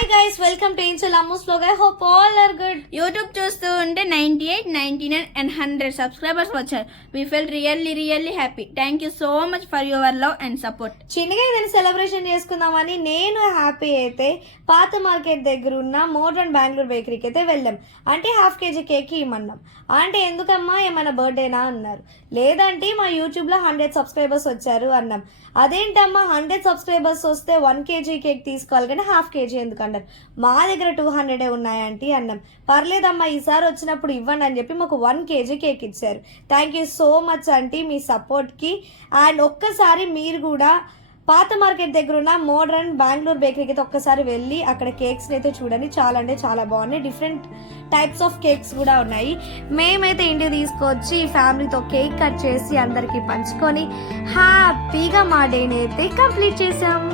Hi guys, welcome to ఇన్సల్ Ammu's vlog. I hope all are good. YouTube చూస్తూ ఉంటే 98, 99 and 100 subscribers వచ్చారు. We feel really happy. Thank you so much for your love and support. చిన్నగా ఏదైనా celebration చేసుకుందామని నేను happy అయితే పాత మార్కెట్ దగ్గర ఉన్న మోడ్రన్ బెంగళూరు బేకరీకి అయితే వెళ్ళాం. అంటే ½ kg కేక్ ఇమ్మన్నాం. అంటే ఎందుకమ్మా ఏమైనా బర్త్డేనా అన్నారు. లేదంటే మా యూట్యూబ్లో 100 సబ్స్క్రైబర్స్ వచ్చారు అన్నాం. అదేంటమ్మా 100 సబ్స్క్రైబర్స్ వస్తే 1 kg కేక్ తీసుకోవాలి కానీ ½ kg ఎందుకు అన్నారు. మా దగ్గర 200 ఉన్నాయంటీ అన్నాం. పర్లేదమ్మా ఈసారి వచ్చినప్పుడు ఇవ్వండి అని చెప్పి మాకు 1 kg కేక్ ఇచ్చారు. Thank you so much aunty మీ సపోర్ట్కి. అండ్ ఒక్కసారి మీరు కూడా పాత మార్కెట్ దగ్గర ఉన్న మోడ్రన్ బెంగళూరు బేకరీకి అయితే ఒక్కసారి వెళ్ళి అక్కడ కేక్స్ని అయితే చూడండి. చాలా అంటే చాలా బాగున్నాయి. డిఫరెంట్ టైప్స్ ఆఫ్ కేక్స్ కూడా ఉన్నాయి. మేమైతే ఇంటికి తీసుకొచ్చి ఫ్యామిలీతో కేక్ కట్ చేసి అందరికీ పంచుకొని హ్యాపీగా మా డేని అయితే కంప్లీట్ చేసాం.